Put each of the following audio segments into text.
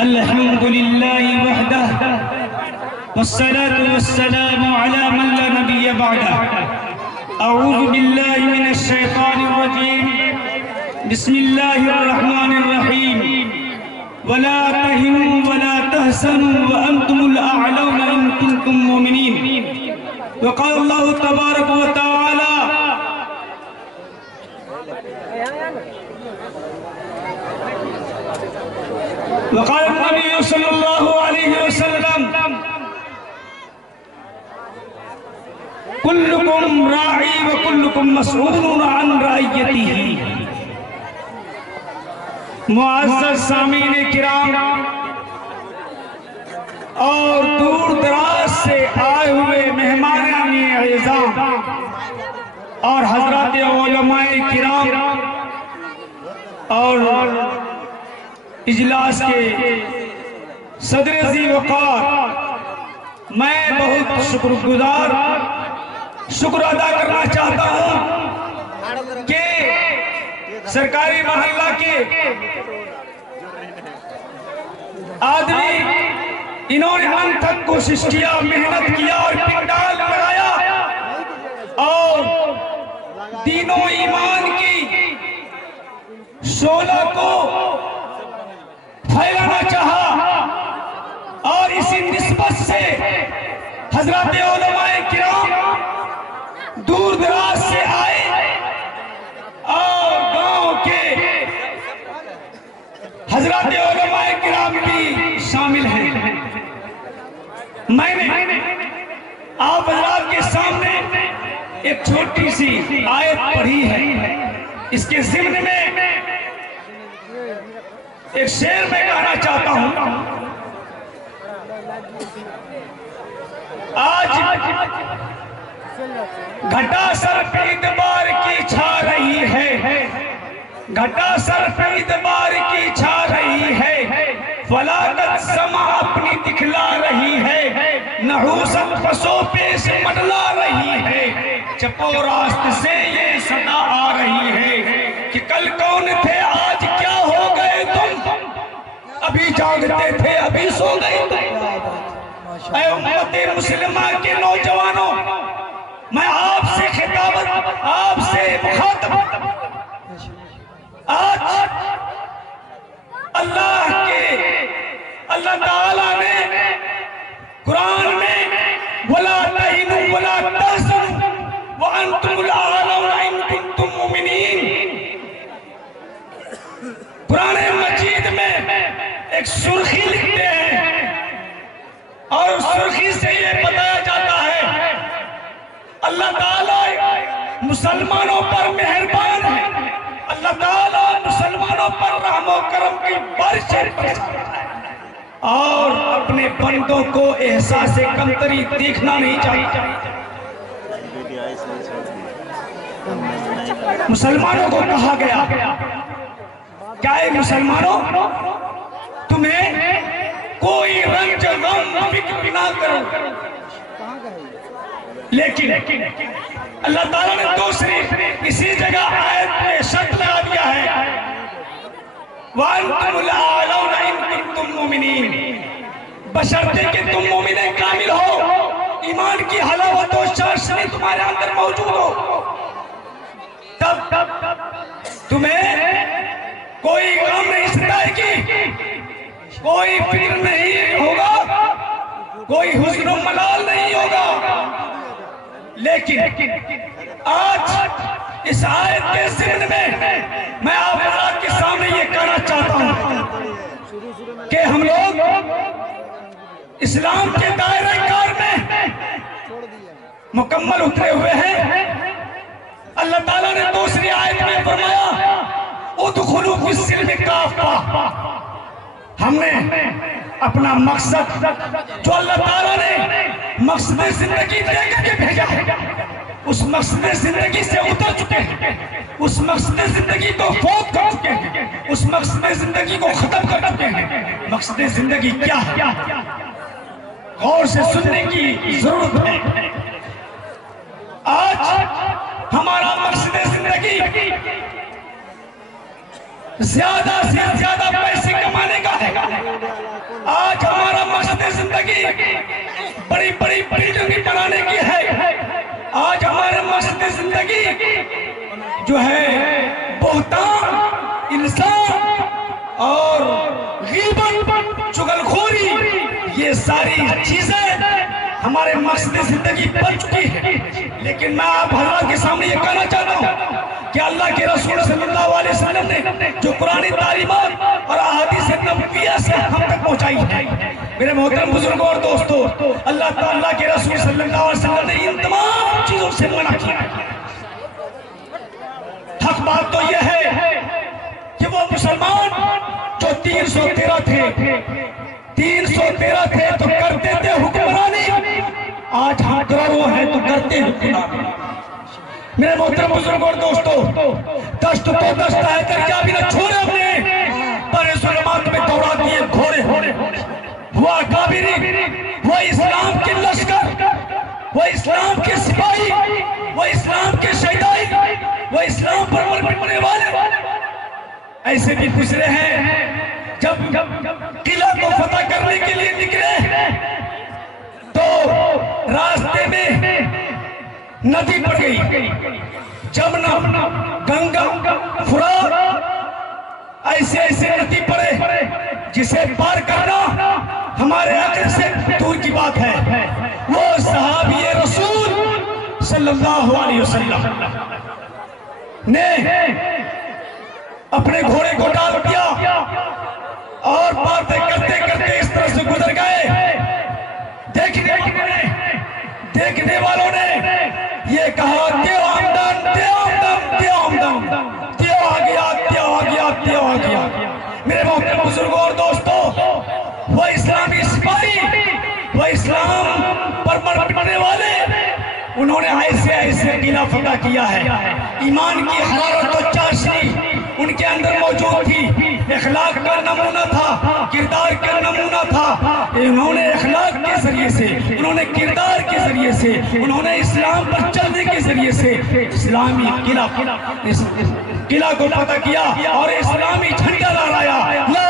الحمد لله وحده والصلاة والسلام على من لا نبي بعده. أعوذ بالله من الشيطان الرجيم. بسم الله الرحمن الرحيم. ولا تهنوا ولا تحزنوا وأنتم الأعلون إن كنتم مؤمنين. وقال الله تبارك وتعالى وقال النبي صلى الله عليه وسلم كلكم راعي وكلكم مسؤول عن رعيته. معزز سامعین کرام اور دور دراز سے آئے ہوئے مہمانان اعزام اور حضرات علماء کرام اور اجلاس کے صدر ذی وقار، میں بہت شکر ادا کرنا چاہتا ہوں کہ سرکاری محلہ کے آدمی انہوں نے انتھک کوشش کیا، محنت کیا اور پنڈال بنایا اور دین و ایمان کی شعلہ کو پھیلانا چاہا، اور اسی نسبت سے حضرات علماء کرام دور دراز سے آئے اور گاؤں کے حضرات علماء کرام بھی شامل ہیں. میں نے آپ حضرات کے سامنے ایک چھوٹی سی آیت پڑھی ہے. اس کے ضمن میں ایک شعر میں کہنا چاہتا ہوں. آج گھٹا سر پہ اتبار کی چھا رہی ہے، گھٹا سر پہ اتبار کی چھا رہی ہے، فلاکت سما اپنی دکھلا رہی ہے، نحوست پسو پہ سے مڈلا رہی ہے، چپو راست سے یہ صدا آ رہی ہے کہ کل کون تھے آج کیا ہو گئے تم، ابھی جاگتے تھے ابھی سو گئے تم. اے امت مسلمہ کے نوجوانوں، میں آپ سے خطابت، آپ سے مخاطب. آج اللہ تعالیٰ نے قرآن میں وَلَا تَهِنُوا وَلَا تَحْزَنُوا وَأَنْتُمُ الْأَعْلَوْنَ إِن كُنتُم مُّؤْمِنِينَ، قرآن مجید میں ایک سرخی لکھتے ہیں اور سرخی سے یہ بتایا جاتا ہے اللہ تعالیٰ مسلمانوں پر مہربان ہے، اللہ تعالیٰ مسلمانوں پر رحم و کرم کی بارشیں برساتا ہے، اور اپنے بندوں کو احساس کمتری دیکھنا نہیں چاہیے. مسلمانوں کو کہا گیا کیا اے مسلمانوں، تمہیں کوئی رنج غم فکر نہ کرو. لیکن اللہ تعالیٰ نے دوسری اسی جگہ آیت میں شرط لگا دیا ہے وَأَنْتُمُ الْأَعْلَوْنَ إِن كُنتُم مُّؤْمِنِينَ، بشرطے کہ تم مومن کامل ہو، ایمان کی حلاوت و چاشنی تمہارے اندر موجود ہو، تب تمہیں کوئی غم نہیں ستائے گی، کوئی فکر نہیں ہوگا، کوئی حزن و ملال نہیں ہوگا. لیکن آج اس آیت کے ضمن میں میں آپ حضرات کے سامنے یہ کہنا چاہتا ہوں کہ ہم لوگ اسلام کے دائرہ کار میں مکمل اترے ہوئے ہیں. اللہ تعالیٰ نے دوسری آیت میں فرمایا ادخلوا فی السلم کافہ. ہم نے اپنا مقصد جو اللہ تعالیٰ نے مقصد زندگی دے کر کے بھیجا ہے، اس مقصد زندگی سے اتر چکے ہیں، اس مقصد زندگی کو فوت کر چکے ہیں، اس مقصد زندگی کو ختم کر چکے ہیں. مقصد زندگی کیا ہے؟ غور سے سننے کی ضرورت ہے. آج ہمارا مقصد زندگی زیادہ سے زیادہ پیسے کمانے کا ہے، زندگی بڑی بڑی بلڈنگ بنانے کی ہے، آج ہمارے مقصد زندگی جو ہے بہتان، الزام اور غیبت، چغلخوری، یہ ساری چیزیں ہمارے مقصد زندگی بن چکی ہے۔ لیکن میں آپ حضرات کے سامنے یہ کہنا چاہتا ہوں کہ اللہ کے رسول صلی اللہ علیہ وسلم نے جو قرآن تعلیمات اور احادیث نبویہ سے ہم تک پہنچائی ہے، میرے محترم بزرگوں اور دوستوں، اللہ تعالیٰ کے رسول صلی اللہ علیہ وسلم نے ان تمام چیزوں سے منع کیا۔ حق بات تو یہ ہے کہ وہ مسلمان جو 313 تھے 313 تھے تو کرتے تھے حکمرانی، آج ہم کروڑوں ہیں تو کرتے حکمرانی۔ میرے محترم بزرگوں اور دوستوں، دشت تو دشت ہے کر کیا بھی نہ چھوڑے اپنے پر ظلمات میں دوڑا دیے گھوڑے، ہوا کابری، وہ اسلام کے لشکر، وہ اسلام کے سپاہی، وہ اسلام کے شہدائی، وہ اسلام پر مر مٹنے والے ایسے بھی گزرے ہیں۔ جب قلعہ کو فتح کرنے کے لیے نکلے تو راستے میں ندی پڑ گئی، جمنا، گنگا، فرات، ایسے ایسے ندی پڑے جسے پار کرنا ہمارے عقل سے دور کی بات ہے۔ وہ صحابی رسول صلی اللہ علیہ وسلم نے اپنے گھوڑے کو ڈال دیا اور باتیں کرتے کرتے اس طرح سے گزر گئے۔ دیکھنے والوں نے یہ کہا دیو آمدن، دیو آمدن، دیو آمدن، دیو آ گیا، دیو آ گیا، دیو آ گیا۔ میرے محترم بزرگوں اور دوستوں، وہ اسلامی سپاہی، وہ اسلام پر مر مٹنے والے، انہوں نے ایسے ایسے قلعہ فتح کیا ہے۔ ایمان کی حرارت و چاشنی ان کے اندر موجود تھی، اخلاق کا نمونہ تھا، کردار کا نمونہ تھا۔ انہوں نے اخلاق کے ذریعے سے، انہوں نے کردار کے ذریعے سے، انہوں نے اسلام پر چلنے کے ذریعے سے اسلامی قلعہ کو فتح کیا اور اسلامی جھنڈا لہرایا، لا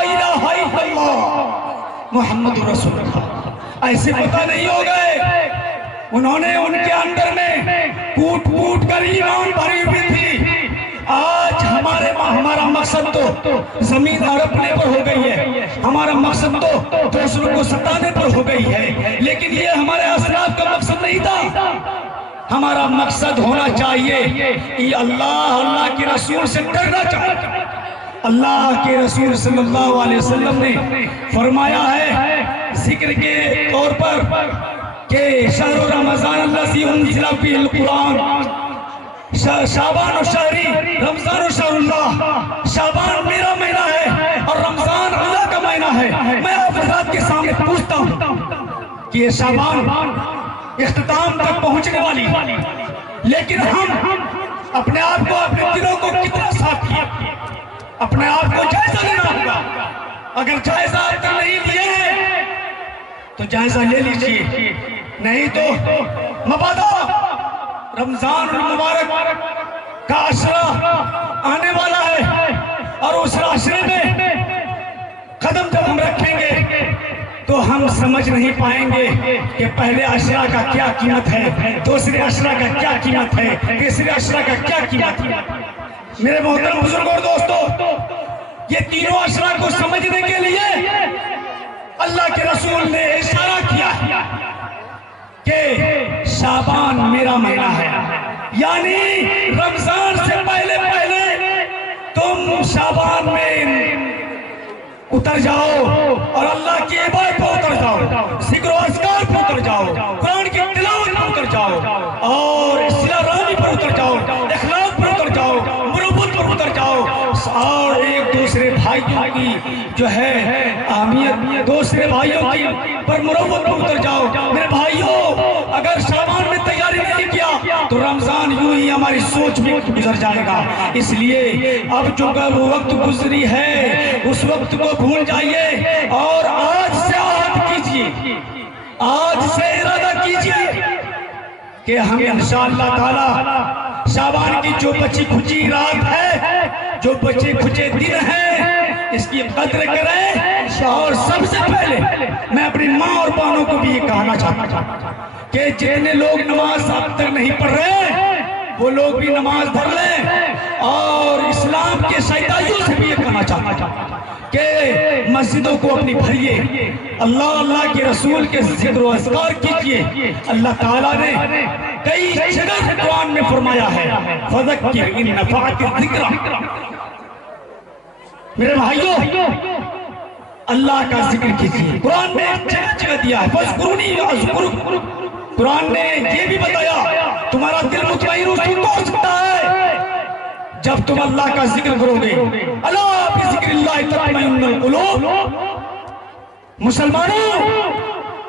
الہ الا اللہ محمد رسول اللہ۔ ایسے فتح نہیں ہو گئے، انہوں نے ان کے اندر میں کوٹ کوٹ کر ایمان بھری ہوئی تھی۔ آج ہمارا مقصد تو زمین ہڑپنے پر ہو گئی ہے، ہمارا مقصد تو دوسروں کو ستانے پر ہو گئی ہے، لیکن یہ ہمارے اسلاف کا مقصد نہیں تھا۔ ہمارا مقصد ہونا چاہیے کہ اللہ کے رسول سے ڈرنا چاہیے۔ اللہ کے رسول صلی اللہ علیہ وسلم نے فرمایا ہے ذکر کے طور پر کہ شہر رمضان الذی انزل فیہ القرآن، شعبان و شہری، رمضان و شہر اللہ۔ شعبان میرا مہینہ ہے اور رمضان اللہ کا مہینہ ہے۔ میں آپ حضرات کے سامنے پوچھتا ہوں کہ یہ شعبان اختتام تک پہنچنے والی، لیکن ہم اپنے آپ کو، اپنے دلوں کو کتنا صاف کیا؟ اپنے آپ کو جائزہ لینا ہوگا۔ اگر جائزہ آپ تک نہیں لیے ہیں تو جائزہ لے لیجئے، نہیں تو مبادا رمضان المبارک کا عشرہ آنے والا ہے اور اس عشرے میں قدم جب ہم رکھیں گے تو ہم سمجھ نہیں پائیں گے کہ پہلے عشرہ کا کیا قیمت ہے، دوسرے عشرہ کا کیا قیمت ہے، تیسرے عشرہ کا کیا قیمت ہے۔ میرے محترم بزرگوں اور دوستوں، یہ تینوں عشرہ کو سمجھنے کے لیے اللہ کے رسول نے اشارہ کیا کہ شعبان میرا مہینہ ہے، یعنی رمضان سے پہلے تم شعبان میں اتر جاؤ اور اللہ کی عبادت پر اتر جاؤ، ذکر و اذکار پر اتر جاؤ، قرآن کی تلاوت پر اتر جاؤ اور صلہ رحمی پر اتر جاؤ، اخلاق پر اتر جاؤ، مروت پر اتر جاؤ اور ایک دوسرے بھائیوں کی جو ہے اہمیت، دوسرے بھائیوں کی پر مروت پر اتر جاؤ۔ میرے بھائیوں، اگر شعبان میں تیاری نہیں کیا تو رمضان یوں ہی ہماری سوچ میں گزر جائے گا۔ اس لیے اب جو وقت گزری ہے اس وقت کو بھول جائیے اور آج سے عہد کیجئے، آج سے ارادہ کیجئے کہ ہم انشاءاللہ تعالی شعبان کی جو بچی کھچی رات ہے، جو بچے کھچے دن ہیں، اس کی قدر کریں، اور سب سے پہلے میں اپنی ماں اور بہنوں کو بھی یہ کہنا چاہتا ہوں کہ جتنے لوگ نماز اب تک نہیں پڑھ رہے وہ لوگ بھی نماز پڑھ لیں، اور اسلام کے شہدائیوں سے بھی یہ کہنا چاہتا ہوں کہ مسجدوں کو اپنی بھریے، اللہ کے رسول کے ذکر و اذکار کیجئے۔ اللہ تعالیٰ نے کئی جگہ قرآن میں فرمایا ہے فَذَكِّرْ إِن نَفَعَتِ الذِّكْرَ۔ میرے بھائیوں، اللہ کا ذکر کیجئے، قرآن میں جگہ جگہ دیا ہے فَاذْكُرُونِي أَذْكُرُكُمْ۔ قرآن نے یہ بھی بتایا تمہارا دل مطمئن اس کو ہو سکتا ہے جب تم اللہ کا ذکر کرو گے۔ اللہ بذکر اللہ تطمئن القلوب۔ مسلمانوں،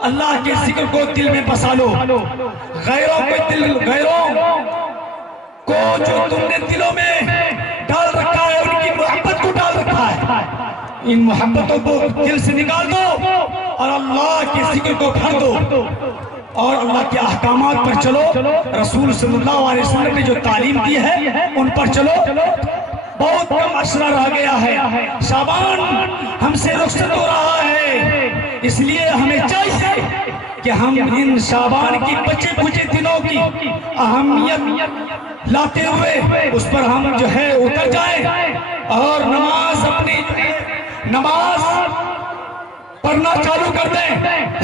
اللہ کے ذکر کو دل میں بسا لو۔ غیروں کو جو تم نے دلوں میں ڈال رکھا ہے، ان کی محبت کو ڈال رکھا ہے، ان محبتوں کو دل سے نکال دو اور اللہ کے ذکر کو بھر دو اور اللہ کے احکامات پر چلو۔ رسول صلی اللہ علیہ وسلم نے جو تعلیم دی ہے ان پر چلو۔ بہت کم عشرہ رہ گیا ہے، شعبان ہم سے رخصت ہو رہا ہے، اس لیے ہمیں چاہیے کہ ہم ان شعبان کی بچے کچے دنوں کی اہمیت لاتے ہوئے اس پر ہم جو ہے اتر جائیں اور نماز پڑھنا چالو کر دیں،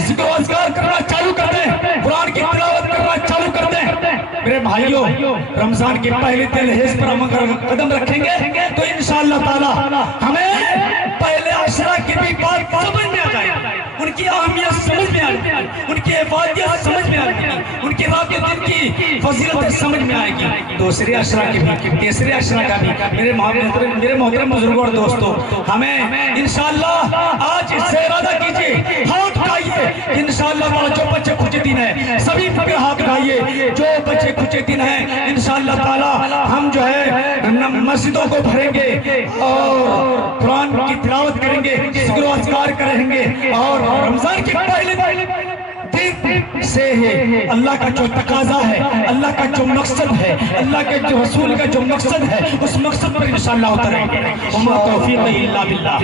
ذکر و اذکار کرنا چالو کر دیں، قرآن کی تلاوت کرنا چالو کر دیں۔ میرے بھائیوں، رمضان کے پہلے تلحیز پر ہم اگر قدم رکھیں گے تو انشاءاللہ تعالی ہمیں پہلے عشرہ کی بھی بات سمجھ میں آ جائے گی، ان کی اہمیت سمجھ میں آئے گی، ان کی افادیت سمجھ میں آئے گی، ان کی رات کے دن کی فضیلت سمجھ میں آئے گی، دوسرے عشرہ کی بھی، تیسرے عشرہ کا بھی۔ میرے محترم بزرگوں اور دوستوں، ہمیں انشاءاللہ آج اس سے ارادہ کیجئے، ہاتھ اٹھائیے، انشاءاللہ جو بچے کچھ دن ہیں سبھی پر ہاتھ اٹھائیے، جو بچے کچھ دن ہیں انشاءاللہ تعالی ہم جو ہے مسجدوں کو بھریں گے اور قرآن کی تلاوت کریں گے، ذکر و اذکار کریں گے، اور رمضان کے پہلے دن سے اللہ کا جو تقاضا ہے، اللہ کا جو مقصد ہے، اللہ کے جو رسول کا جو مقصد ہے، اس مقصد پر انشاءاللہ اتریں گے۔ وما توفیق الا باللہ۔